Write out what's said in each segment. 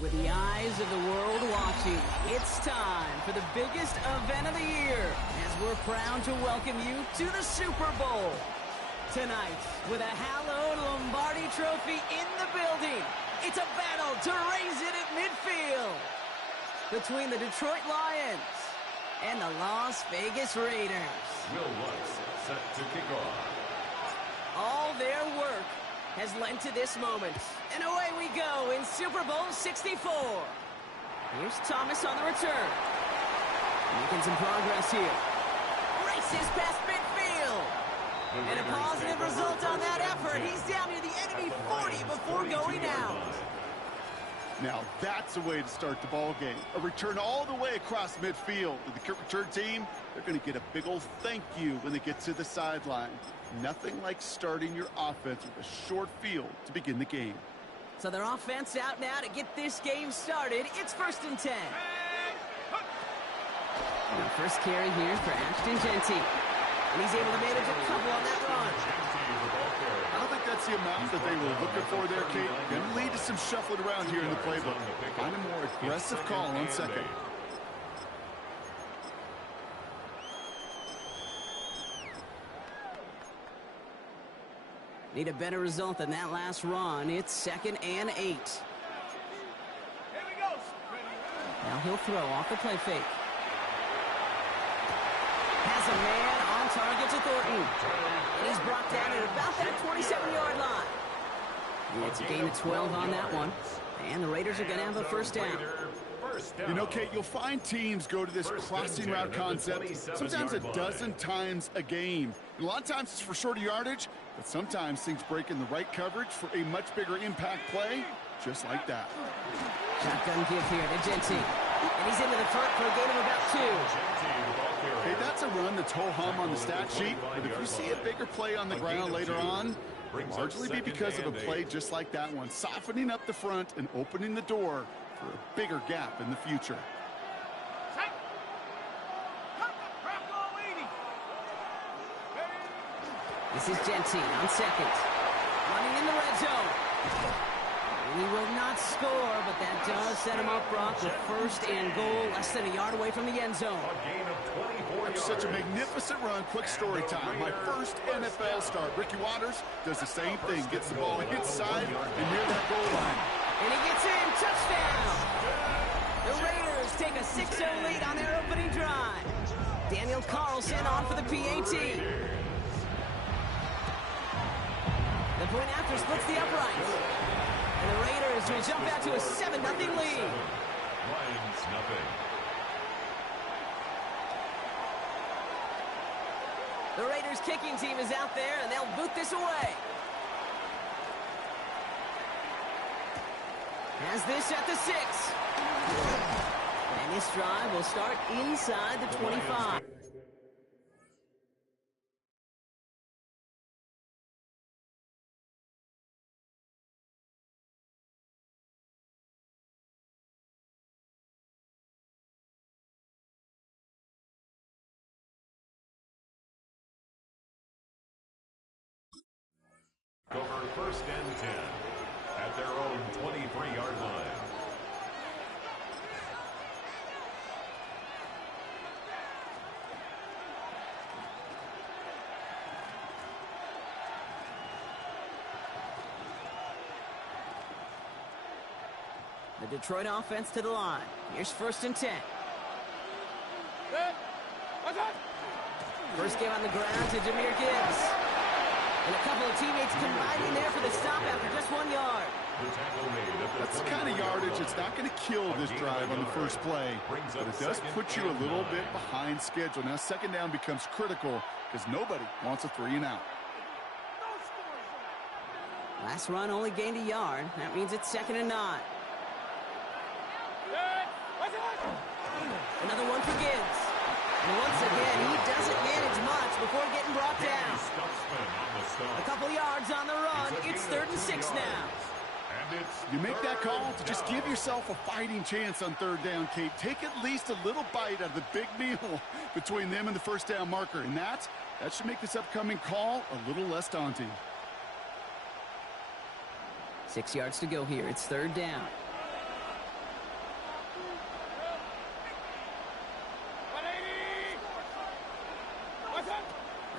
With the eyes of the world watching, it's time for the biggest event of the year as we're proud to welcome you to the Super Bowl. Tonight, with a hallowed Lombardi trophy in the building, it's a battle to raise it at midfield between the Detroit Lions and the Las Vegas Raiders. Will Lutz set to kick off. All their work has led to this moment. And away we go in Super Bowl 64. Here's Thomas on the return. Making some progress here. Races past midfield. And a positive result on that effort. He's down near the enemy 40 before going out. Now that's a way to start the ball game. A return all the way across midfield. And the kick return team, they're going to get a big old thank you when they get to the sideline. Nothing like starting your offense with a short field to begin the game. So their offense out now to get this game started. It's 1st and 10. Now first carry here for Ashton Genty. And he's able to manage a couple on that run. I don't think that's the amount that they were looking for there, Kate. Going to lead to some shuffling around here in the playbook. Find a more aggressive call on second. Need a better result than that last run. It's 2nd and 8. Now he'll throw off the play fake. Has a man on target to Thornton. And he's brought down at about that 27-yard line. Yeah, it's a gain of 12 on that one. And the Raiders are going to have a first down. You know, Kate, you'll find teams go to this crossing route concept sometimes a dozen times a game. And a lot of times it's for shorter yardage, but sometimes things break in the right coverage for a much bigger impact play, just like that. Shotgun give here to Genty. And he's into the front for a gain of about 2. Hey, that's a run that's ho-hum on the stat sheet, but if you see a bigger play on the ground later on, it'll largely be because of a play just like that one, softening up the front and opening the door for a bigger gap in the future. This is Genty on second. Running in the red zone. And he will not score, but that does set him up, Brock, with 1st and goal, less than a yard away from the end zone. After such a magnificent run, quick story time. My first NFL start. Ricky Watters does the same thing. Gets the ball inside and near that goal line. And he gets in. Touchdown. The Raiders take a 6-0 lead on their opening drive. Daniel Carlson on for the PAT. The point after splits the uprights. And the Raiders will jump out to a 7-0 lead. Lions nothing. The Raiders kicking team is out there, and they'll boot this away. Has this at the 6. And this drive will start inside the 25. Over 1st and 10 at their own 23-yard line. The Detroit offense to the line. Here's 1st and 10. First game on the ground to Jahmyr Gibbs. And a couple of teammates combining there for the stop after just 1 yard. That's the kind of yardage that's not going to kill this drive on the first play, but it does put you a little bit behind schedule. Now, 2nd down becomes critical because nobody wants a 3-and-out. Last run only gained a yard. That means it's 2nd and 9. Another one for Gibbs. And once again, he doesn't manage much before getting brought down. A couple yards on the run. It's 3rd and 6 now. You make that call to just give yourself a fighting chance on 3rd down, Kate. Take at least a little bite out of the big meal between them and the 1st down marker. And that should make this upcoming call a little less daunting. 6 yards to go here. It's 3rd down.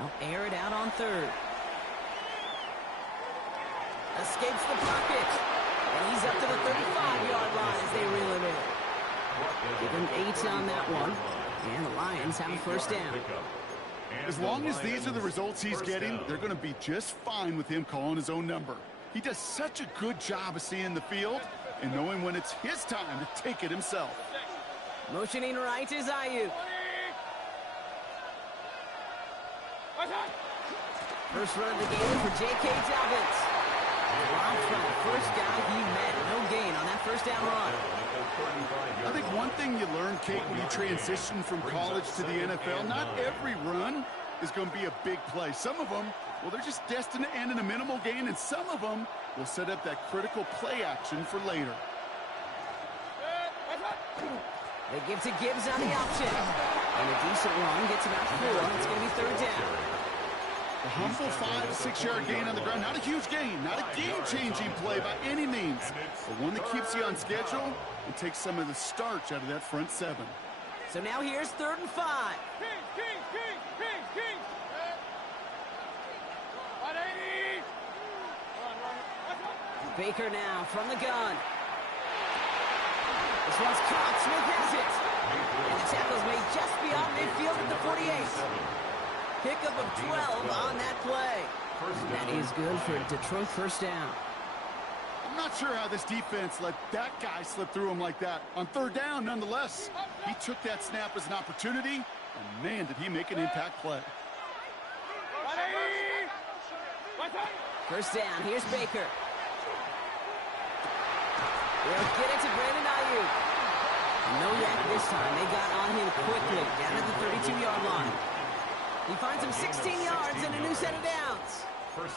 They'll air it out on third. Escapes the pocket. And he's up to the 35-yard line as they reel him in. Give him 8 on that one. And the Lions have a first down. As long as these are the results he's getting, they're going to be just fine with him calling his own number. He does such a good job of seeing the field and knowing when it's his time to take it himself. Motioning right is Ayuk. First run of the game for J.K. Dobbins. Dropped from the first guy he met. No gain on that first down run. I think one thing you learn, Kate, when you transition from college to the NFL, not every run is going to be a big play. Some of them, well, they're just destined to end in a minimal gain, and some of them will set up that critical play action for later. They give to Gibbs on the option. And a decent run gets about 4. It's going to be third down. A humble 5 to 6 yard gain on the ground. Not a huge gain, not a game-changing play by any means, but one that keeps you on schedule and takes some of the starch out of that front 7. So now here's 3rd and 5. Baker now from the gun. This one's caught. Smith has it. And the tackle's made just beyond midfield at the 48. Pickup of 12 on that play. That is good for a Detroit first down. I'm not sure how this defense let that guy slip through him like that. On 3rd down, nonetheless, he took that snap as an opportunity, and man, did he make an impact play. First down, here's Baker. They'll get it to Brandon Ayuk. No yak this time. They got on him quickly, down at the 32-yard line. He finds him 16 yards and a new set of downs.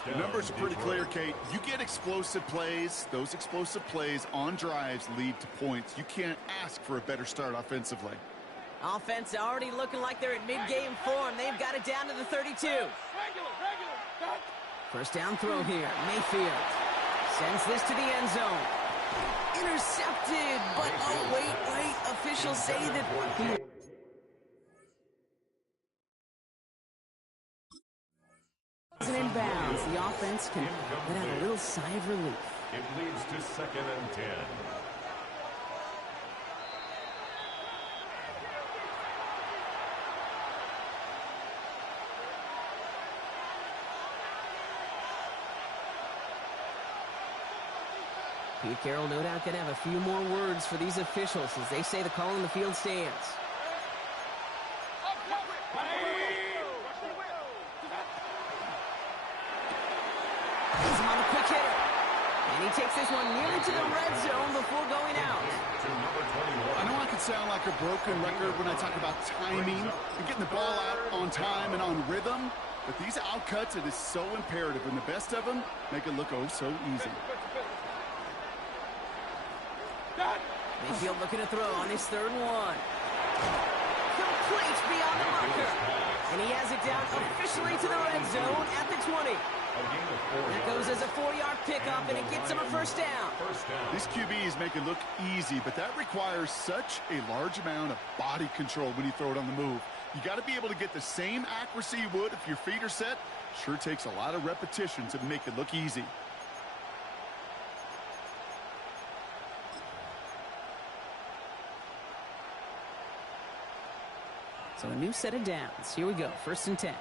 The numbers are pretty clear, Kate. You get explosive plays. Those explosive plays on drives lead to points. You can't ask for a better start offensively. Offense already looking like they're in mid-game form. They've got it down to the 32. First down throw here. Mayfield sends this to the end zone. Intercepted, but oh, wait. Officials say that he... inbounds. The offense can let out a little sigh of relief. It leads to 2nd and 10. Pete Carroll no doubt going to have a few more words for these officials as they say the call on the field stands. He takes this one nearly to the red zone before going out. I know I could sound like a broken record when I talk about timing and getting the ball out on time and on rhythm, but these outcuts, it is so imperative, and the best of them make it look oh so easy. Mayfield looking to throw on his 3rd and 1. Complete beyond the marker. And he has it down officially to the red zone at the 20. That goes as a 4-yard pickup, and it gets him a first down. These QBs make it look easy, but that requires such a large amount of body control when you throw it on the move. You got to be able to get the same accuracy you would if your feet are set. Sure takes a lot of repetition to make it look easy. So a new set of downs. Here we go, 1st and 10.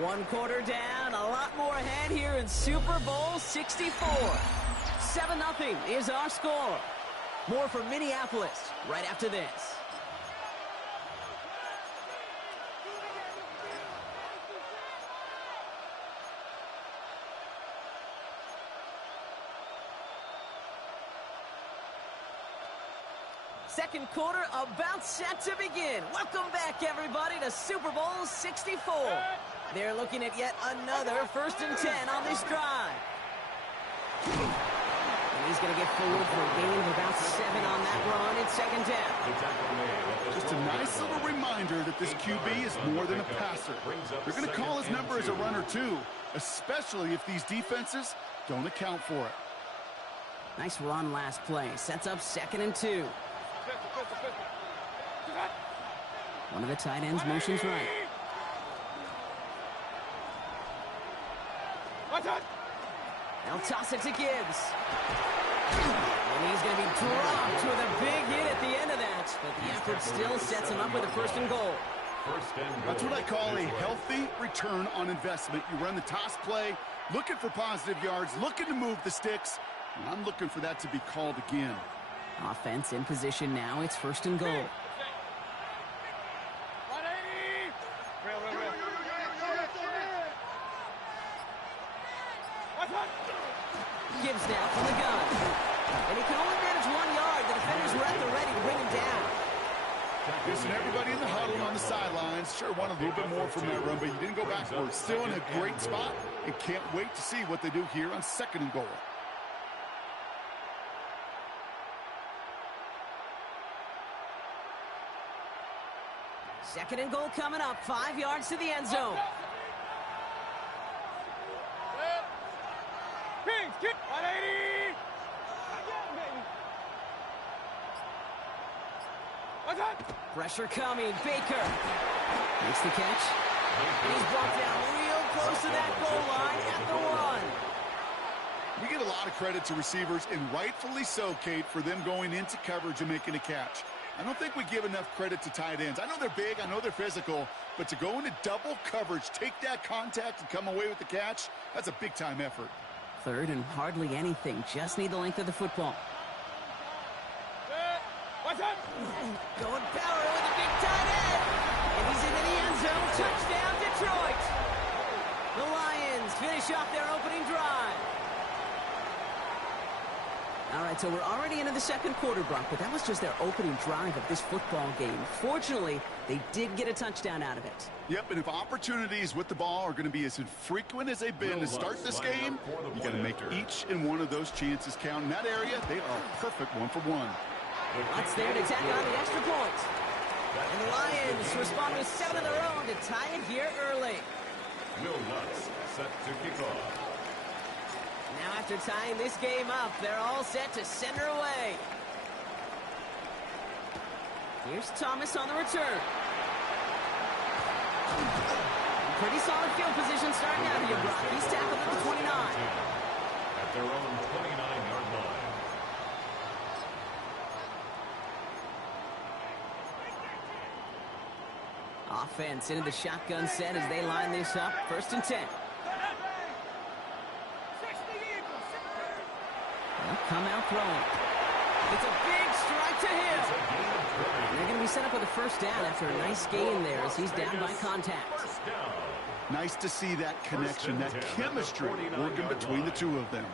One quarter down, a lot more ahead here in Super Bowl 64. 7-0 is our score. More from Minneapolis right after this. Second quarter about set to begin. Welcome back, everybody, to Super Bowl 64. They're looking at yet another 1st and 10 on this drive. And he's going to get forward for a gain of about 7 on that run. It's 2nd down. Just a nice little reminder that this QB is more than a passer. They're going to call his number as a runner, too. especially if these defenses don't account for it. Nice run last play. Sets up 2nd and 2. One of the tight ends motions right. They'll toss it to Gibbs. And he's going to be dropped with a big hit at the end of that. But the effort still sets him up with a 1st and goal. That's what I call a healthy return on investment. You run the toss play, looking for positive yards, looking to move the sticks. And I'm looking for that to be called again. Offense in position now. It's 1st and goal. Gibbs now from the gun. And he can only manage 1 yard. The defenders were at the ready to bring him down. Listen, everybody in the huddle on the sidelines sure wanted a little bit more from that run, but you didn't go backwards. Still in a great spot and can't wait to see what they do here on 2nd and goal. Second and goal coming up. 5 yards to the end zone. Pressure coming. Baker makes the catch. And he's brought down real close to that goal line at the 1. We get a lot of credit to receivers, and rightfully so, Kate, for them going into coverage and making a catch. I don't think we give enough credit to tight ends. I know they're big, I know they're physical, but to go into double coverage, take that contact, and come away with the catch, that's a big-time effort. 3rd and hardly anything. Just need the length of the football. Going power with a big tight end. And he's into the end zone. Touchdown, Detroit. The Lions finish off their opening drive. All right, so we're already into the 2nd quarter, Brock, but that was just their opening drive of this football game. Fortunately, they did get a touchdown out of it. Yep, and if opportunities with the ball are going to be as infrequent as they've been to start this game, you got to make each and one of those chances count. In that area, they are a perfect 1-for-1. Lutz there to tack on the extra point. And the Lions respond with 7 of their own to tie it here early. Will Lutz set to kick off. Now after tying this game up, they're all set to send her away. Here's Thomas on the return. Pretty solid field position starting out here, Brock. He's tackled at the 29. At their own 29-yard line. Offense into the shotgun set as they line this up. 1st and 10. They'll come out throwing. It's a big strike to him. And they're going to be set up with a 1st down after a nice gain there as he's down by contact. Nice to see that connection, that chemistry working between the two of them.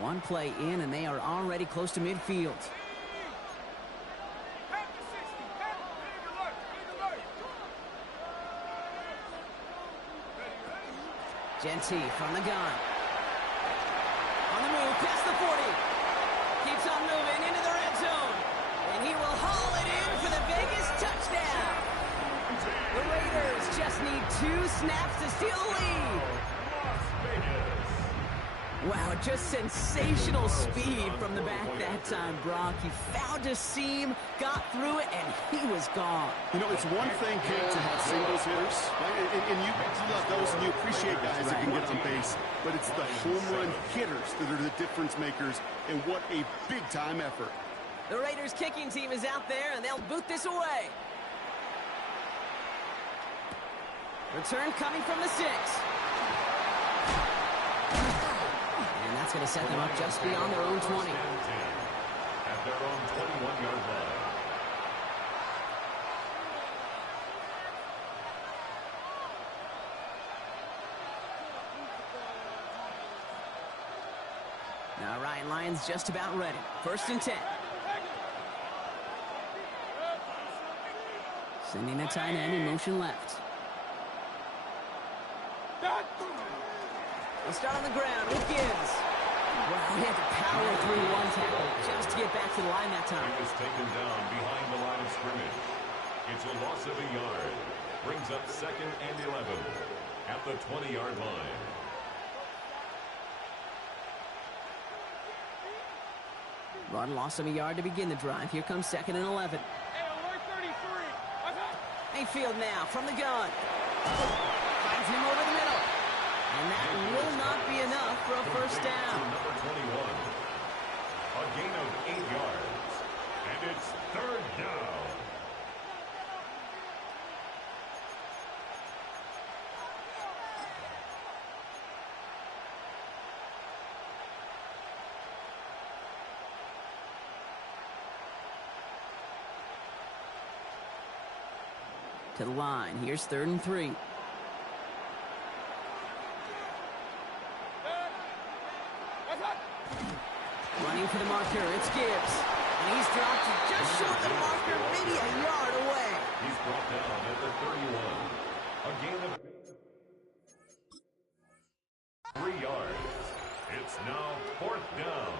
1 play in, and they are already close to midfield. Genty from the gun. On the move, past the 40. Keeps on moving into the red zone. And he will haul it in for the Vegas touchdown. The Raiders just need 2 snaps to steal the lead. Wow, just sensational speed from the back that time, Brock. He found a seam, got through it, and he was gone. You know, it's one thing, Kate, to have singles hitters, right? And you love those, and you appreciate guys that can get on base. But it's the home run hitters that are the difference makers, and what a big-time effort. The Raiders kicking team is out there, and they'll boot this away. Return coming from the 6. And that's going to set them up just beyond their own 20. At their own 21-yard line. All right, Lions just about ready. 1st and 10. Sending a tight end in motion left. They'll start on the ground with Gibbs. Wow, he had to power through 1 tackle just to get back to the line that time. He was taken down behind the line of scrimmage. It's a loss of a yard. Brings up 2nd and 11 at the 20-yard line. Run lost him a yard to begin the drive. Here comes 2nd and 11. Hey, alert 33. Mayfield now from the gun. Finds him over the middle. And that will not be enough for a first down. Number 21. A gain of 8 yards. And it's 3rd down. To the line. Here's 3rd and 3. Running for the marker. It's Gibbs. And he's dropped just short of the marker, maybe a yard away. He's brought down at the 31. A gain of 3 yards. It's now 4th down.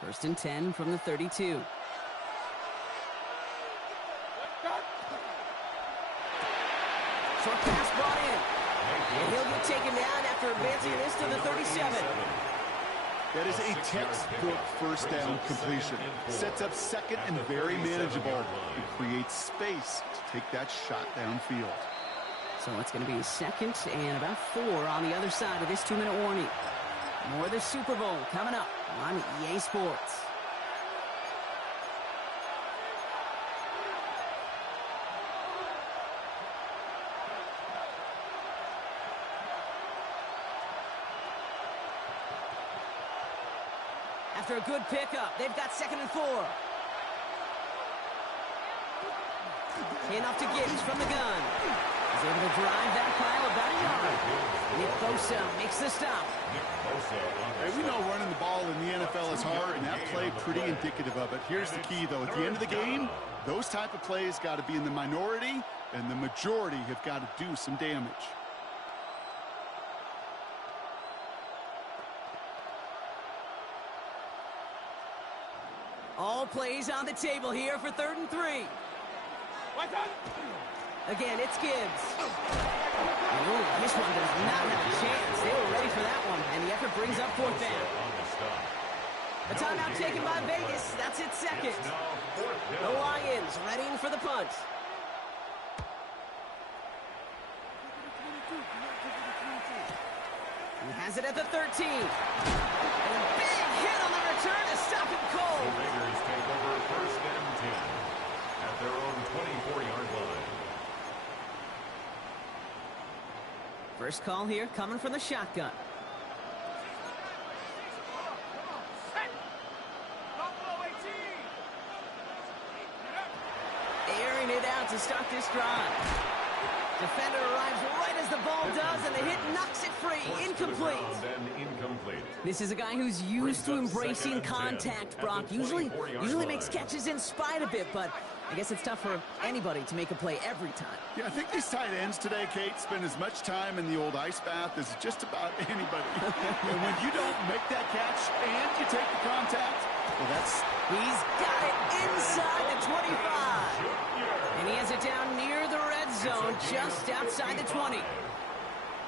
First and 10 from the 32. Short pass brought in. And he'll get taken down after advancing this to the 37. That is a textbook first down completion. Sets up 2nd and very manageable. It creates space to take that shot downfield. So it's going to be 2nd and about 4 on the other side of this 2-minute warning. More of the Super Bowl coming up on EA Sports. After a good pickup, they've got 2nd and 4. Enough to Gibbs from the gun. He's able to drive that pile about a yard. Nick Bosa makes the stop. Hey, we know running the ball in the NFL is hard, and that play pretty indicative of it. Here's the key, though. At the end of the game, those type of plays got to be in the minority, and the majority have got to do some damage. All plays on the table here for 3rd and 3. Again, it's Gibbs. Ooh, this one does not have a chance. They were ready for that one, and the effort brings up 4th down. A timeout taken by Vegas. That's its 2nd. The Lions readying for the punt. He has it at the 13. And a big hit on the return to stop him cold. The Raiders take over 1st and 10 at their own 24-yard line. First call here coming from the shotgun. Airing it out to start this drive. Defender arrives right as the ball does, and the hit knocks it free. Incomplete. This is a guy who's used to embracing contact, Brock. Usually makes catches in spite of it, but I guess it's tough for anybody to make a play every time. Yeah, I think these tight ends today, Kate, spend as much time in the old ice bath as just about anybody. And when you don't make that catch and you take the contact, well, that's... He's got it inside the 25. And he has it down near the red zone, just outside the 20.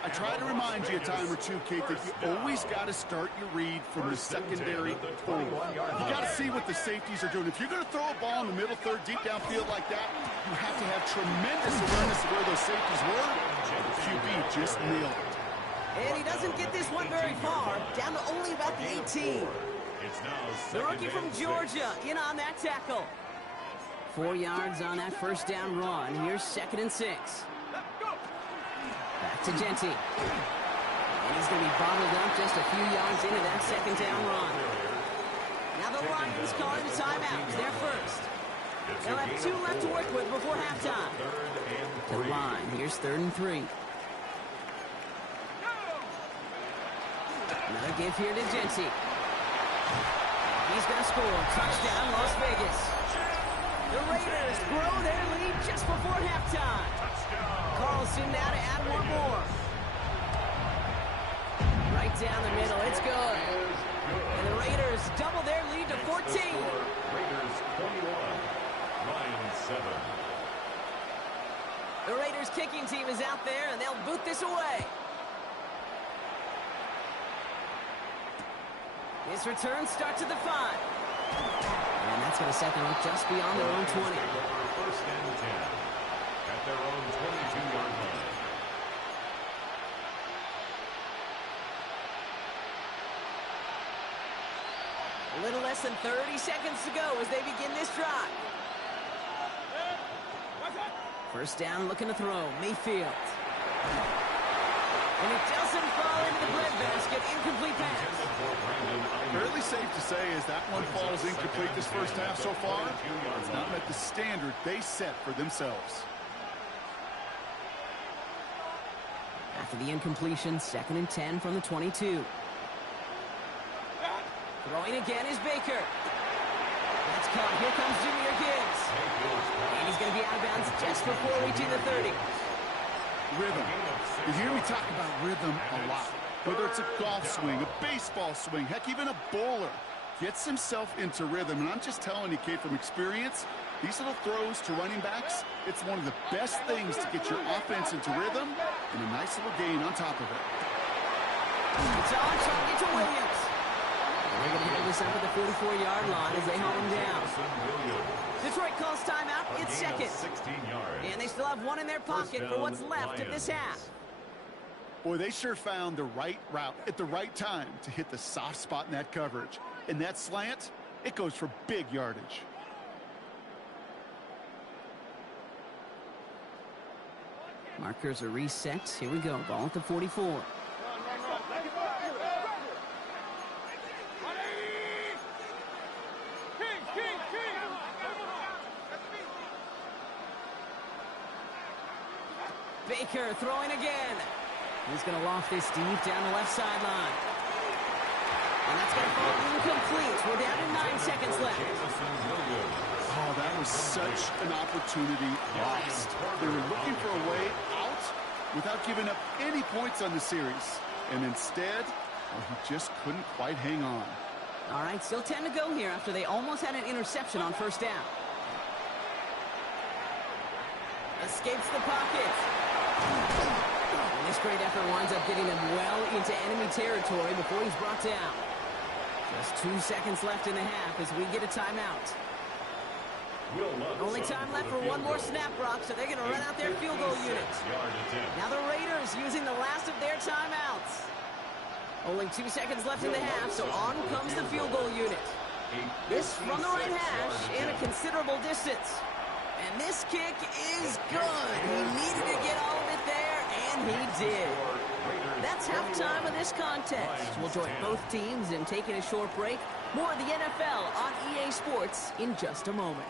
I try to remind you a time or two, Kate, that you always got to start your read from the secondary forward. You got to see what the safeties are doing. If you're going to throw a ball in the middle third, deep downfield like that, you have to have tremendous awareness of where those safeties were. The QB just nailed it. And he doesn't get this one very far, down to only about the 18. The rookie from Georgia in on that tackle. 4 yards on that first down run. Here's 2nd and 6. Back to Genty. And he's going to be bottled up just a few yards into that 2nd down run. Now the Lions calling the timeouts. They're first. They'll have 2 left to work with before halftime. To the line. Here's 3rd and 3. Another give here to Genty. He's going to score. Touchdown, Las Vegas. The Raiders grow their lead just before halftime. Carlson now to add one more. Right down the middle. It's good. And the Raiders double their lead to 14. Raiders 21, Lions 7. The Raiders kicking team is out there, and they'll boot this away. This return starts at the 5. And that's going to set them up just beyond their own 20. First and 10 at their own 22-yard line. A little less than 30 seconds to go as they begin this drive. First down, looking to throw. Mayfield. And it doesn't fall into the breadbasket. Incomplete pass. Fairly safe to say as that one falls incomplete this first half so far. It's not met the standard they set for themselves. After the incompletion, 2nd and 10 from the 22. Throwing again is Baker. That's caught. Here comes Jahmyr Gibbs. And he's going to be out of bounds just before reaching the 30. Rhythm. You hear me talk about rhythm a lot. Whether it's a golf swing, a baseball swing, heck, even a bowler gets himself into rhythm. And I'm just telling you, kid, from experience, these little throws to running backs, it's one of the best things to get your offense into rhythm and a nice little gain on top of it. It's on target to Williams. They're going to hold this up at the 44-yard line as they haul him down. Detroit calls timeout. It's second. 16 yards. And they still have one in their pocket for what's left of this half. Boy, they sure found the right route at the right time to hit the soft spot in that coverage. And that slant, it goes for big yardage. Markers are reset. Here we go. Ball at the 44. Baker throwing again. He's going to loft this deep down the left sideline. And that's going to fall incomplete. We're down to 9 seconds left. Oh, that was such an opportunity lost. They were looking for a way out without giving up any points on the series. And instead, well, he just couldn't quite hang on. All right, still 10 to go here after they almost had an interception on first down. Escapes the pocket. And this great effort winds up getting them well into enemy territory before he's brought down. Just 2 seconds left in the half as we get a timeout. Only time left for one more snap, Brock, so they're going to run out their field goal unit. Now the Raiders using the last of their timeouts. Only 2 seconds left in the half, so on comes the field goal unit. This from the right hash and a considerable distance. And this kick is good. He needed to get all of it there, and he did. That's halftime of this contest. We'll join both teams in taking a short break. More of the NFL on EA Sports in just a moment.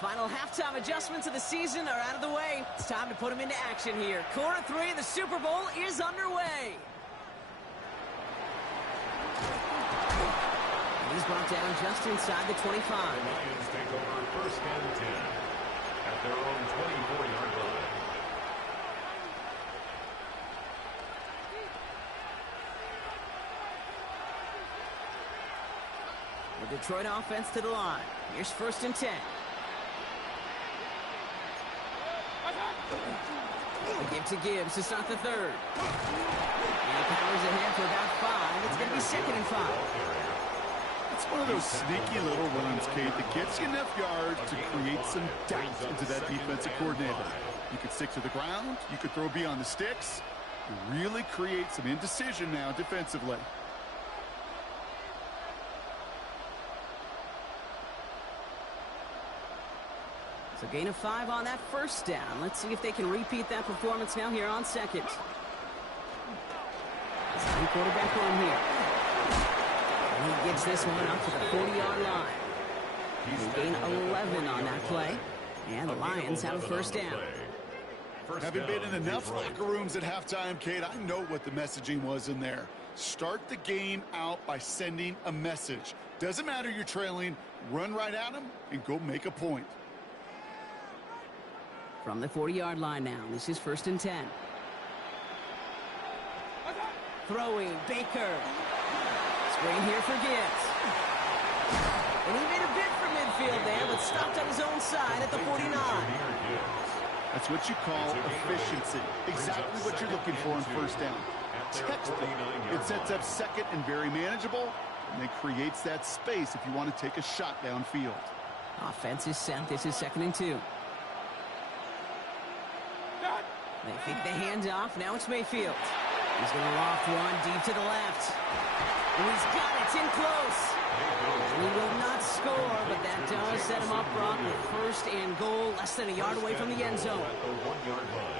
Final halftime adjustments of the season are out of the way. It's time to put them into action here. Quarter 3 of the Super Bowl is underway. And he's brought down just inside the 25. The Lions take over first and 10 at their own 24-yard line. The Detroit offense to the line. Here's first and 10. The give to Gibbs to start the third. And he powers ahead for about 5. It's going to be 2nd and 5. It's one of those sneaky little runs, Kate, that gets you enough yards to create some doubt into that defensive coordinator. You could stick to the ground. You could throw beyond the sticks. You really create some indecision now defensively. So gain of 5 on that first down. Let's see if they can repeat that performance now here on second. Same quarterback on here. And he gets this one up to the 40-yard line. They gain 11 on that play. And the Lions have a first down. first Having down. been in enough locker rooms at halftime, Kate, I know what the messaging was in there. Start the game out by sending a message. Doesn't matter you're trailing, run right at them and go make a point. From the 40-yard line now, this is 1st and 10. Throwing, Baker. Screen here for Gibbs. And he made a bid for midfield there, but stopped on his own side at the 49. That's what you call efficiency. Exactly what you're looking for on first down. Textbook. It sets up second and very manageable, and it creates that space if you want to take a shot downfield. Offense is set. This is 2nd and 2. They think the handoff. Now it's Mayfield. He's going to loft one deep to the left. And he's got it. It's in close. And he will not score, but that does set him up, Brock, with 1st and goal, less than a yard away from the end zone.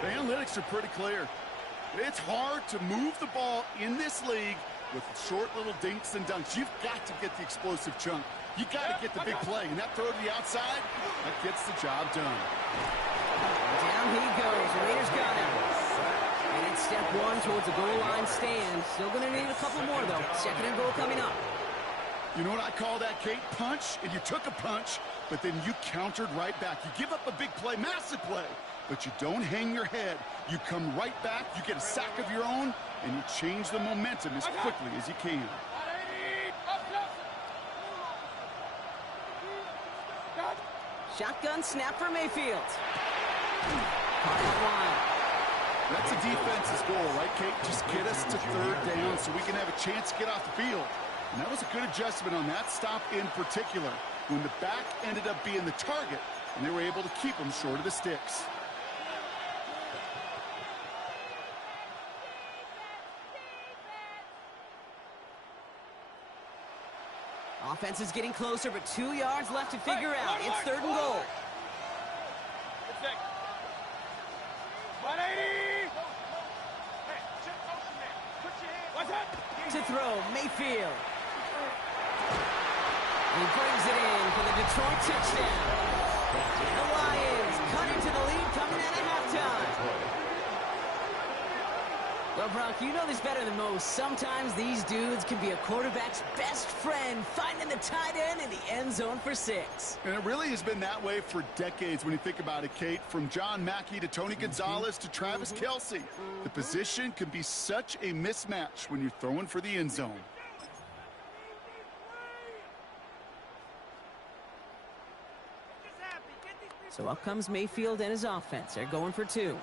The analytics are pretty clear. It's hard to move the ball in this league with short little dinks and dunks. You've got to get the explosive chunk. You got to get the big play. And that throw to the outside, that gets the job done. Down he goes. Raiders got him. And it's step 1 towards the goal line stand. Still going to need a couple more, though. 2nd and goal coming up. You know what I call that, Kate? Punch, and you took a punch, but then you countered right back. You give up a big play, massive play, but you don't hang your head. You come right back, you get a sack of your own, and you change the momentum as quickly as you can. Shotgun snap for Mayfield. Caught out wide. That's a defense's goal, right, Kate? Just get us to 3rd down so we can have a chance to get off the field. And that was a good adjustment on that stop in particular, when the back ended up being the target, and they were able to keep them short of the sticks. Offense is getting closer, but 2 yards left to figure out. It's 3rd and goal. To throw, Mayfield. He brings it in for the Detroit touchdown. And the Lions cut into the lead coming out of halftime. Well, Brock, you know this better than most. Sometimes these dudes can be a quarterback's best friend, finding the tight end in the end zone for 6. And it really has been that way for decades when you think about it, Kate. From John Mackey to Tony Gonzalez to Travis Kelce. The position can be such a mismatch when you're throwing for the end zone. So up comes Mayfield and his offense. They're going for 2.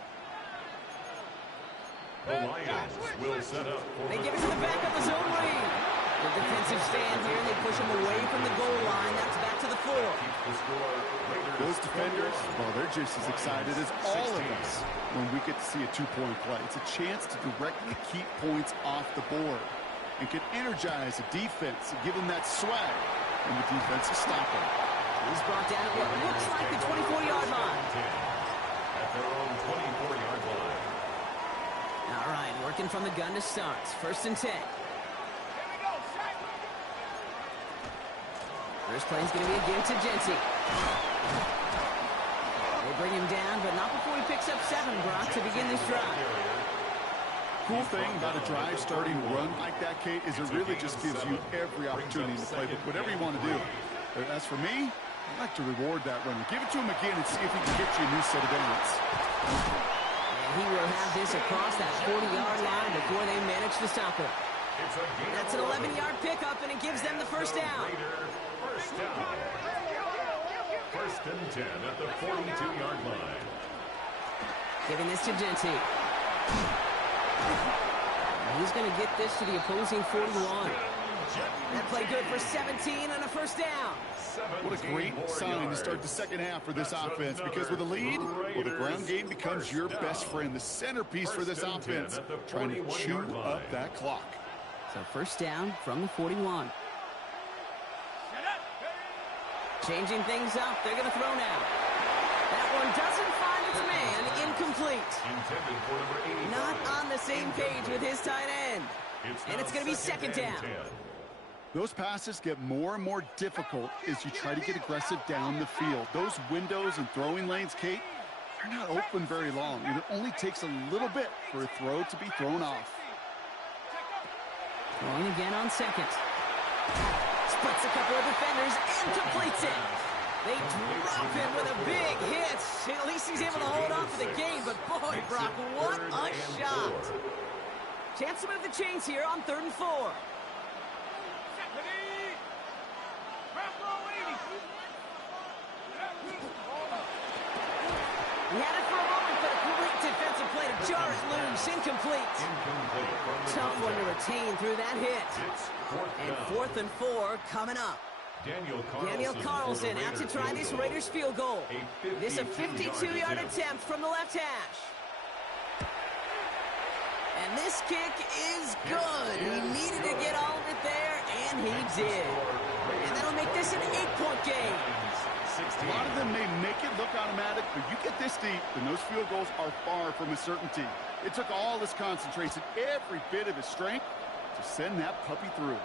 The Lions will set up for They give it to the back of the zone read. The defensive stand here. They push him away from the goal line. That's back to the 4. Those defenders, well, they're just as excited as all of us when we get to see a 2-point play. It's a chance to directly keep points off the board and can energize a defense and give them that swag when the defense is stopping. He's brought down at what looks like the 24-yard line. at their own 24-yard line. All right, working from the gun to start. 1st and 10. First play is going to be a give to Genty. They bring him down, but not before he picks up 7, Brock, to begin this drive. Cool thing about a drive starting run like that, Kate, is it really just gives you every opportunity in the playbook, whatever you want to do. As for me, I'd like to reward that runner. Give it to him again and see if he can get you a new set of downs. And he will have this across that 40-yard line before they manage to stop him. That's an 11-yard pickup, and it gives them the first down. First and 10 at the 42-yard line. Giving this to Genty. He's going to get this to the opposing 41. That play good for 17 and a first down. What a great sign to start the second half for this offense, because with a lead, well, the ground game becomes your best friend, the centerpiece for this offense, trying to chew up that clock. So first down from the 41. Changing things up. They're going to throw now. That one doesn't find its man. Incomplete. Not on the same page with his tight end. And it's going to be second down. Those passes get more and more difficult as you try to get aggressive down the field. Those windows and throwing lanes, Kate, they're not open very long, and it only takes a little bit for a throw to be thrown off. Throwing again on second. Splits a couple of defenders and completes it. They drop him with a big hit. At least he's able to hold on for the game, but boy, Brock, what a shot. Chance to move the chains here on 3rd and 4. He had it for a moment, but a great defensive play to jar it loose. Incomplete. Tough one to retain through that hit. And 4th and 4 coming up. Daniel Carlson out to try this Raiders field goal. This a 52-yard attempt from the left hash. And this kick is good. He needed to get all of it there, and he did. And that'll make this an 8-point game. A lot of them may make it look automatic, but you get this deep, and those field goals are far from a certainty. It took all his concentration, every bit of his strength, to send that puppy through.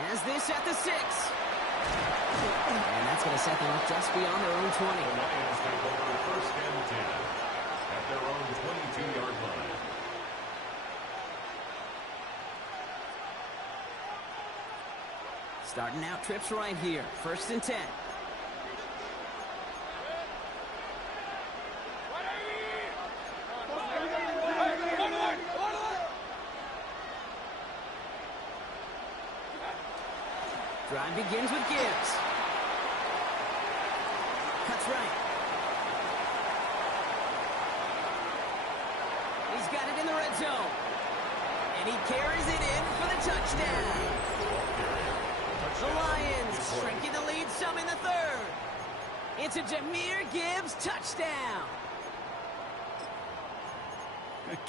Has this at the 6. And that's going to set them up just beyond their own 20. The Lions take over 1st and 10 at their own 22-yard line. Starting out trips right here. 1st and 10. Drive begins with Gibbs. Cuts right. He's got it in the red zone. And he carries it in for the touchdown. The Lions shrinking the lead some in the 3rd. It's a Jahmyr Gibbs touchdown.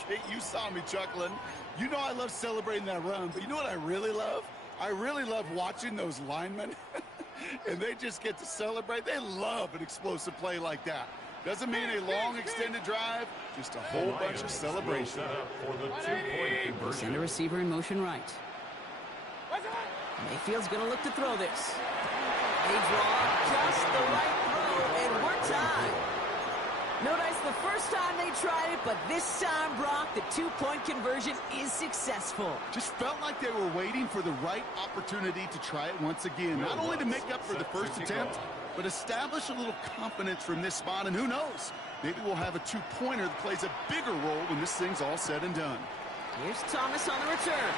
Kate, you saw me chuckling. You know I love celebrating that run, but you know what I really love? I really love watching those linemen, and they just get to celebrate. They love an explosive play like that. Doesn't mean a long extended drive, just a whole bunch of celebration. Send a receiver in motion right. Mayfield's going to look to throw this. They draw just the right throw, and we're tied. No dice the first time they tried it, but this time, Brock, the 2-point conversion is successful. Just felt like they were waiting for the right opportunity to try it once again. Not only to make up for the first attempt, but establish a little confidence from this spot. And who knows, maybe we'll have a 2-pointer that plays a bigger role when this thing's all said and done. Here's Thomas on the return.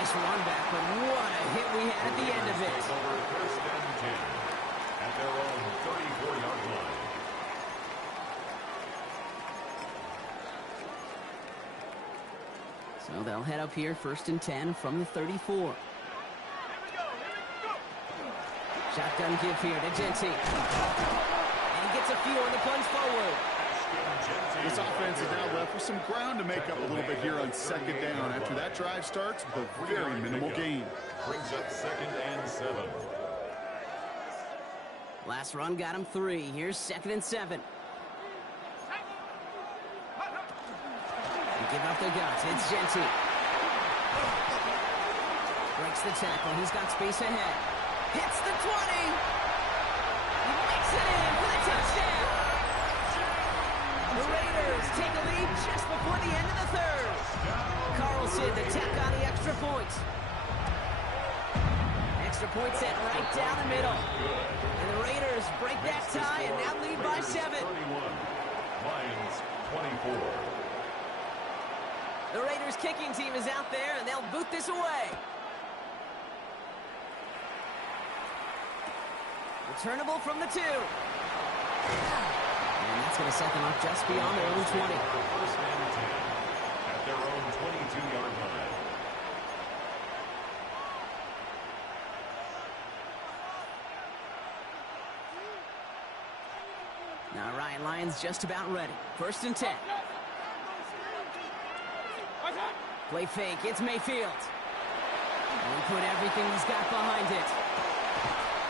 Nice run back, but what a hit we had at the end of it. Over 1st and 10 at their own 34-yard line. So they'll head up here 1st and 10 from the 34. Shotgun give here to Genty. And he gets a few on the plunge forward. This offense is now left with some ground to make up a little bit here on 2nd down after that drive starts with a very minimal gain. Brings up 2nd and 7. Last run got him 3. Here's 2nd and 7. They give up their guts. It's Genty. Breaks the tackle. He's got space ahead. Hits the 20. He makes it in for the touchdown. The Raiders take a lead just before the end of the 3rd. Carlson to tack on the extra point. Extra point set right down the middle. And the Raiders break that tie and now lead by 7. Lions 24. The Raiders kicking team is out there and they'll boot this away. Returnable from the 2. And that's going to set them up just beyond their own 20. 1st and 10 at their own 22-yard line. Now Ryan Lyons just about ready. 1st and 10. Play fake. It's Mayfield. And put everything he's got behind it.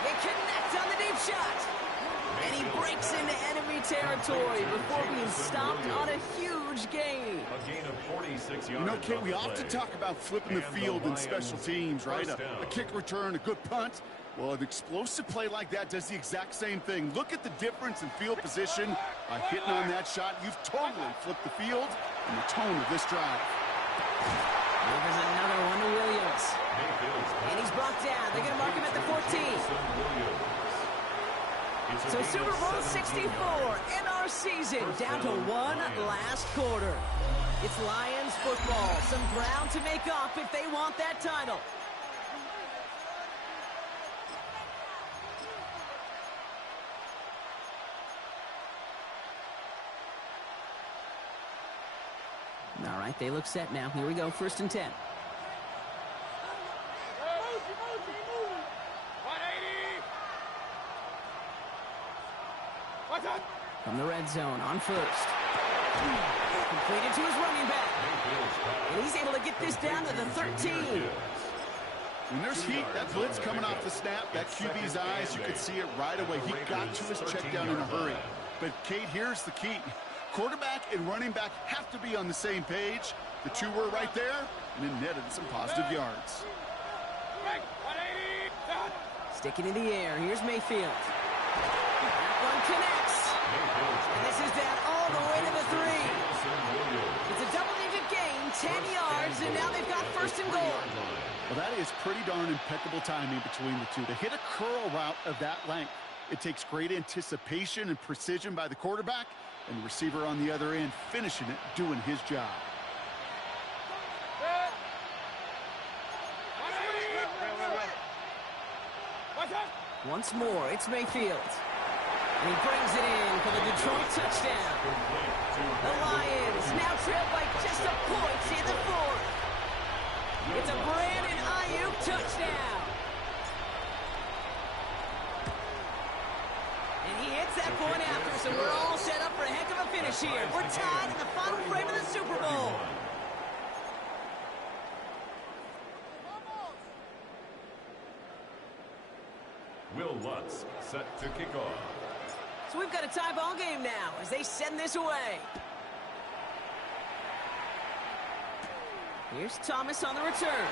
They connect on the deep shot. And he breaks into enemy territory before being stopped on a huge gain. A gain of 46 yards. You know, Kate, we often talk about flipping the field in special teams, right? A kick return, a good punt. Well, an explosive play like that does the exact same thing. Look at the difference in field position. By hitting on that shot, you've totally flipped the field and the tone of this drive. There's another one to Williams. And he's brought down. They're going to mark him at the 14. So Super Bowl 64 in our season, down to one last quarter. It's Lions football. Some ground to make up if they want that title. All right, they look set now. Here we go, 1st and 10. 180. What's up? From the red zone on 1st. Completed to his running back. And he's able to get this down to the 13. When there's heat, that blitz coming off the snap, that QB's eyes, you could see it right away. He got to his check down in a hurry. But, Kate, here's the key. Quarterback and running back have to be on the same page. The two were right there, and it netted some positive yards. 180. Sticking in the air. Here's Mayfield. That one connects. And this is down all the way to the 3. It's a double-digit gain, 10 yards, and now they've got 1st and goal. Well, that is pretty darn impeccable timing between the two. To hit a curl route of that length, it takes great anticipation and precision by the quarterback, and the receiver on the other end finishing it, doing his job. Once more, it's Mayfield. And he brings it in for the Detroit touchdown. The Lions now trail by just a point in the 4th. It's a Brandon Ayuk touchdown. And he hits that point after, so we're all set up for a heck of a finish here. We're tied in the final frame of the Super Bowl. Will Lutz set to kick off. So we've got a tie ball game now as they send this away. Here's Thomas on the return.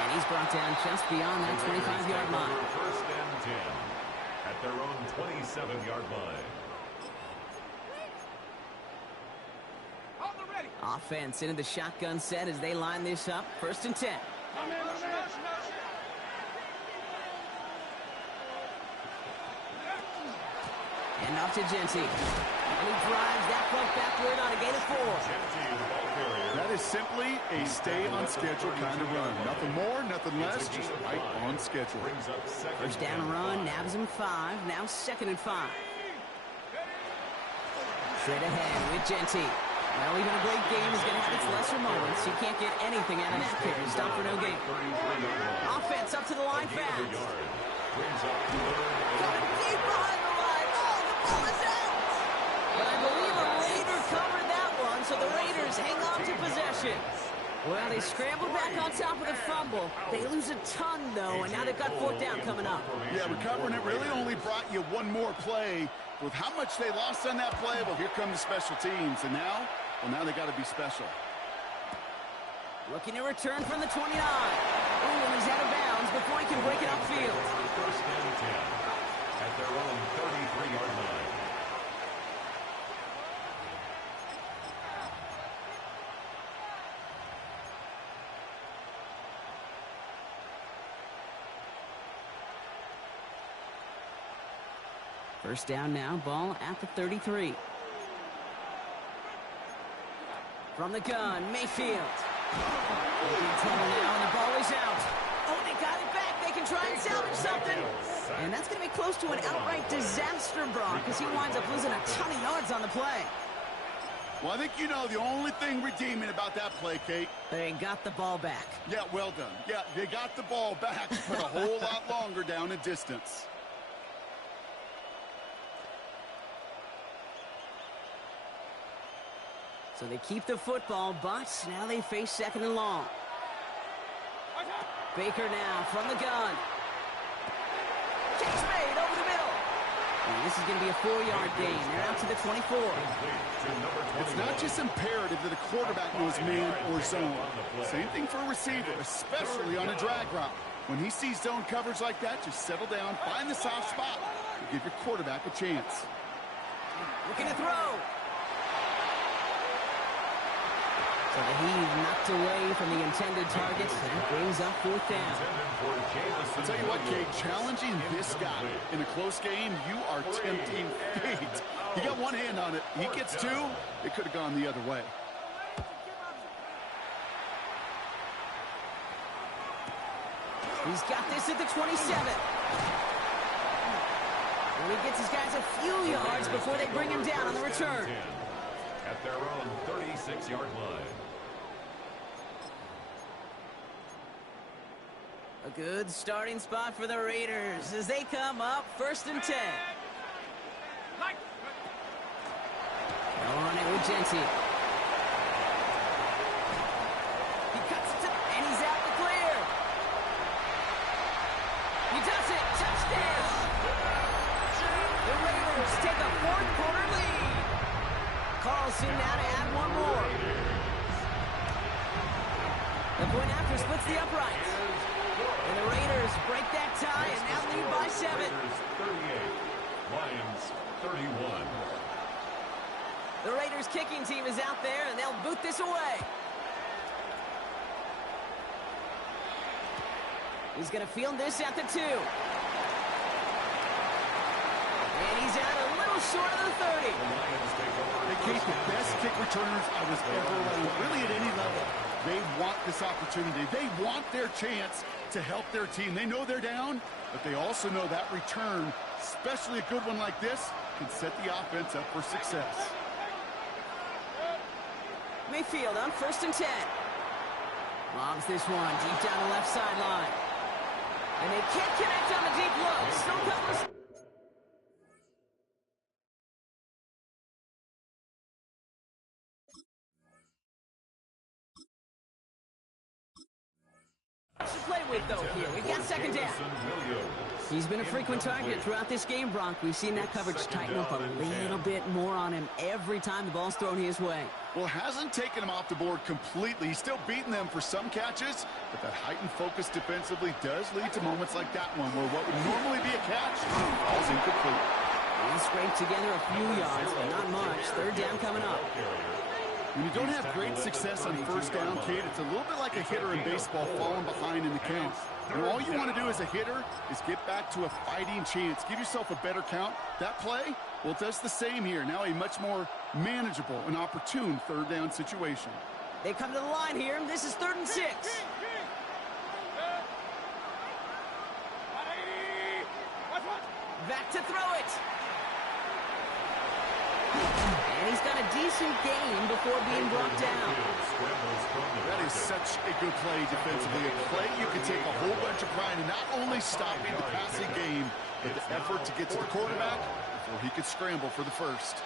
And he's brought down just beyond that 25-yard line. 1st and 10 at their own 27-yard line. Offense into the shotgun set as they line this up. 1st and 10. And off to Genty. And he drives that front backward on a gain of 4. That is simply a stay-on-schedule kind of run. Nothing more, nothing less, just right on schedule. 1st down run, nabs him 5. Now 2nd and 5. Straight ahead with Genty. Well, even a great game is going to have its lesser moments. You can't get anything out of that carry. Stop for no gain. Offense up to the line fast. Coming deep behind the line. Oh, the ball is out. But I believe a Raider covered that one, so the Raiders hang on to possession. Well, they scrambled back on top of the fumble. They lose a ton, though, and now they've got 4th down coming up. Yeah, recovering it really only brought you one more play. With how much they lost on that play, well, here come the special teams. And now, well, now they got to be special. Looking to return from the 29. Ooh, and he's out of bounds before he can break it upfield. 1st and 10 at their own 33-yard line. First down now, ball at the 33. From the gun, Mayfield. Trouble now, and the ball is out. Oh, they got it back. They can try and salvage something. And that's going to be close to an outright disaster, Brock, because he winds up losing a ton of yards on the play. Well, I think you know the only thing redeeming about that play, Kate. They got the ball back. Yeah, well done. Yeah, they got the ball back, but a whole lot longer down in distance. So they keep the football, but now they face 2nd and long. Baker now from the gun. Catch made over the middle. And this is going to be a 4-yard gain. They're out to the 24. It's not just imperative that a quarterback knows man or zone. Same thing for a receiver, especially on a drag route. When he sees zone coverage like that, just settle down, find the soft spot, and give your quarterback a chance. Looking to throw. So the heave knocked away from the intended target. That brings up 4th down. I'll tell you what, Kate, challenging this guy in a close game, you are tempting fate. He got one hand on it. He gets two. It could have gone the other way. He's got this at the 27. And he gets his guys a few yards before they bring him down on the return. At their own 36-yard line. A good starting spot for the Raiders as they come up 1st and 10. On it with Genty. He cuts it to, and he's out the clear. He does it. Touchdown. The Raiders take a 4th quarter lead. Carlson now to add one more. The point after splits the uprights. And the Raiders break that tie and now lead by 7. Raiders 38, Lions 31. The Raiders kicking team is out there and they'll boot this away. He's going to field this at the 2. And he's out a little short of the 30. They Kate, the best kick returners I was ever around, really at any level. They want this opportunity. They want their chance to help their team. They know they're down, but they also know that return, especially a good one like this, can set the offense up for success. Mayfield on 1st and 10. Lobs this one deep down the left sideline. And they can't connect on the deep look. Still covers. To play with, though, here. We've got 2nd down. He's been a frequent target throughout this game, Bronk. We've seen that coverage tighten up a little bit more on him every time the ball's thrown his way. Well, hasn't taken him off the board completely. He's still beating them for some catches, but that heightened focus defensively does lead to moments like that one where what would normally be a catch falls incomplete. He scraped together a few yards, but not much. 3rd down coming up. When you don't have great success on 1st down, Kate, it's a little bit like a hitter in baseball falling behind in the count. And all you want to do as a hitter is get back to a fighting chance. Give yourself a better count. That play, well, it does the same here. Now a much more manageable and opportune 3rd down situation. They come to the line here. This is 3rd and 6. Back to throw it. And he's got a decent gain before being brought down. That is such a good play defensively. A play you can take a whole bunch of pride in not only stopping the passing game, but the effort to get to the quarterback before he could scramble for the 1st.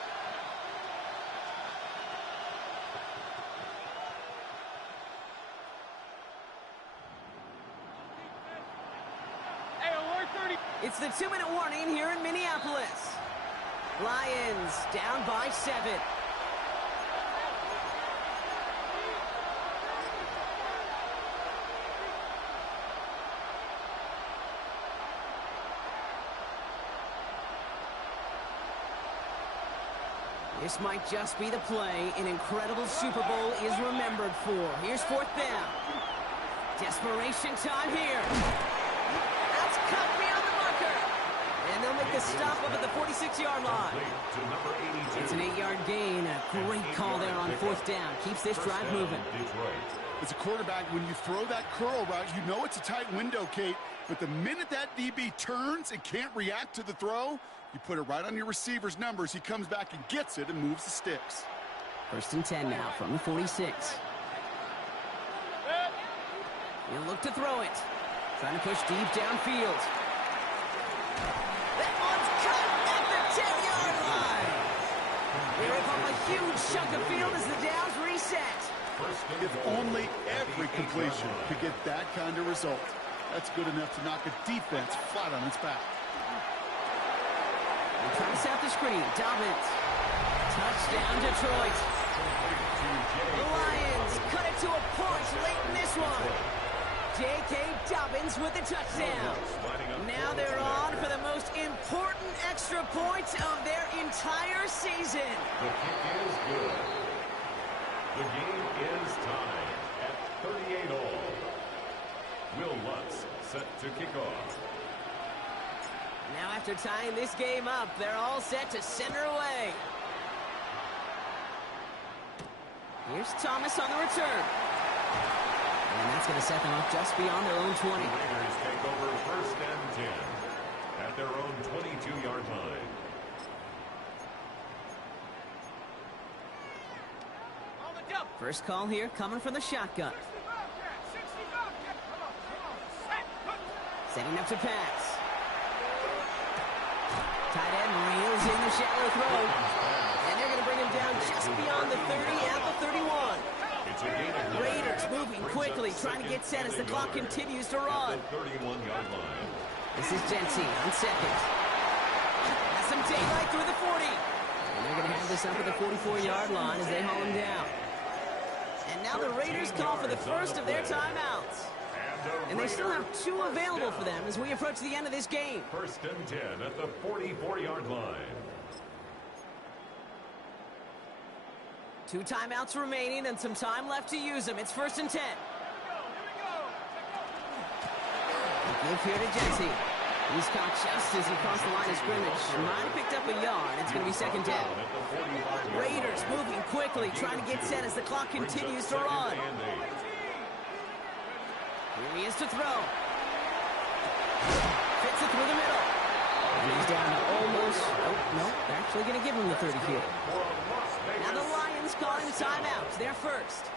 It's the 2-minute warning here in Minneapolis. Lions down by 7. This might just be the play an incredible Super Bowl is remembered for. Here's 4th down. Desperation time here. That's cut beyond the marker. And they'll make the stop up at the 46-yard line. It's an 8-yard gain. A great call there on 4th down. Keeps this drive moving. As a quarterback, when you throw that curl route, you know it's a tight window, Kate. But the minute that DB turns and can't react to the throw, you put it right on your receiver's numbers. He comes back and gets it and moves the sticks. 1st and 10 now from the 46. He'll look to throw it. Trying to push deep downfield. That one's cut at the 10-yard line. They rip up a huge chunk of field as the downs reset. If only every completion could get that kind of result. That's good enough to knock a defense flat on its back. They're trying to set the screen. Dobbins. Touchdown, Detroit. The Lions cut it to a point late in this one. J.K. Dobbins with the touchdown. Now they're on for the most important extra points of their entire season. The kick is good. The game is tied at 38 all. Will Lutz set to kick off. Now after tying this game up, they're all set to center away. Here's Thomas on the return. And that's going to set them up just beyond their own 20. The Raiders take over 1st and 10 at their own 22-yard line. First call here coming from the shotgun. Setting up to pass. Tight end reels in the shallow throw. And they're going to bring him down just beyond the 30 at the 31. Raiders moving quickly, trying to get set as the clock continues to run. 31-yard line. This is Jensen on second. Has some daylight through the 40. And they're going to have this up at the 44-yard line as they haul him down. And now the Raiders call for the first of their timeouts. And they still have 2 available for them as we approach the end of this game. 1st and 10 at the 44-yard line. 2 timeouts remaining and some time left to use them. It's 1st and 10. Give here to Jensen. He's caught just as he crossed the line of scrimmage. Might have picked up a yard. It's going to be 2nd down. Raiders moving quickly, trying to get set as the clock continues to run. Here he is to throw. Fits it through the middle. He's down to almost... Oh, no. They're actually going to give him the 30 here. Now the Lions calling the timeouts. They're first.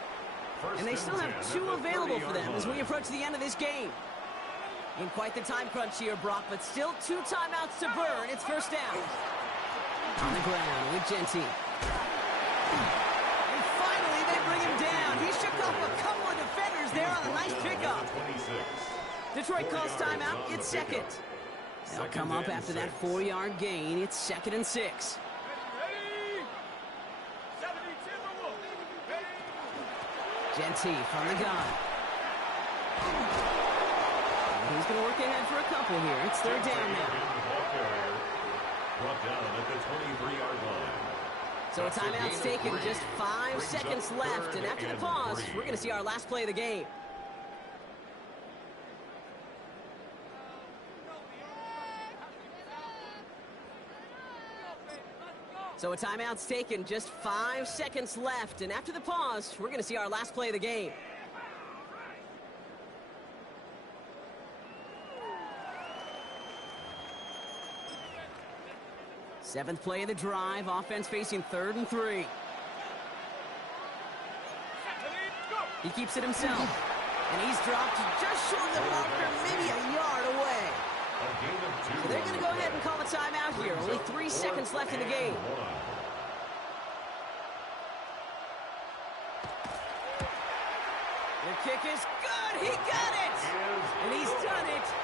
And they still have 2 available for them as we approach the end of this game. In quite the time crunch here, Brock, but still 2 timeouts to burn. It's 1st down. On the ground with Jensen. And finally, they bring him down. He shook off a couple of defenders there on a nice pickup. Detroit calls timeout. It's 2nd. They'll come up after that 4-yard gain. It's 2nd and 6. Jensen from the gun. He's going to work ahead for a couple here. It's 3rd down now. Brought down at the 23-yard line. So a timeout's taken, just 5 seconds left. And after the pause, we're going to see our last play of the game. So a timeout's taken, just 5 seconds left. And after the pause, we're going to see our last play of the game. Seventh play of the drive. Offense facing 3rd and 3. He keeps it himself. And he's dropped just short of the marker, maybe a yard away. So they're going to go ahead and call a timeout here. Only 3 seconds left in the game. The kick is good. He got it. And he's done it.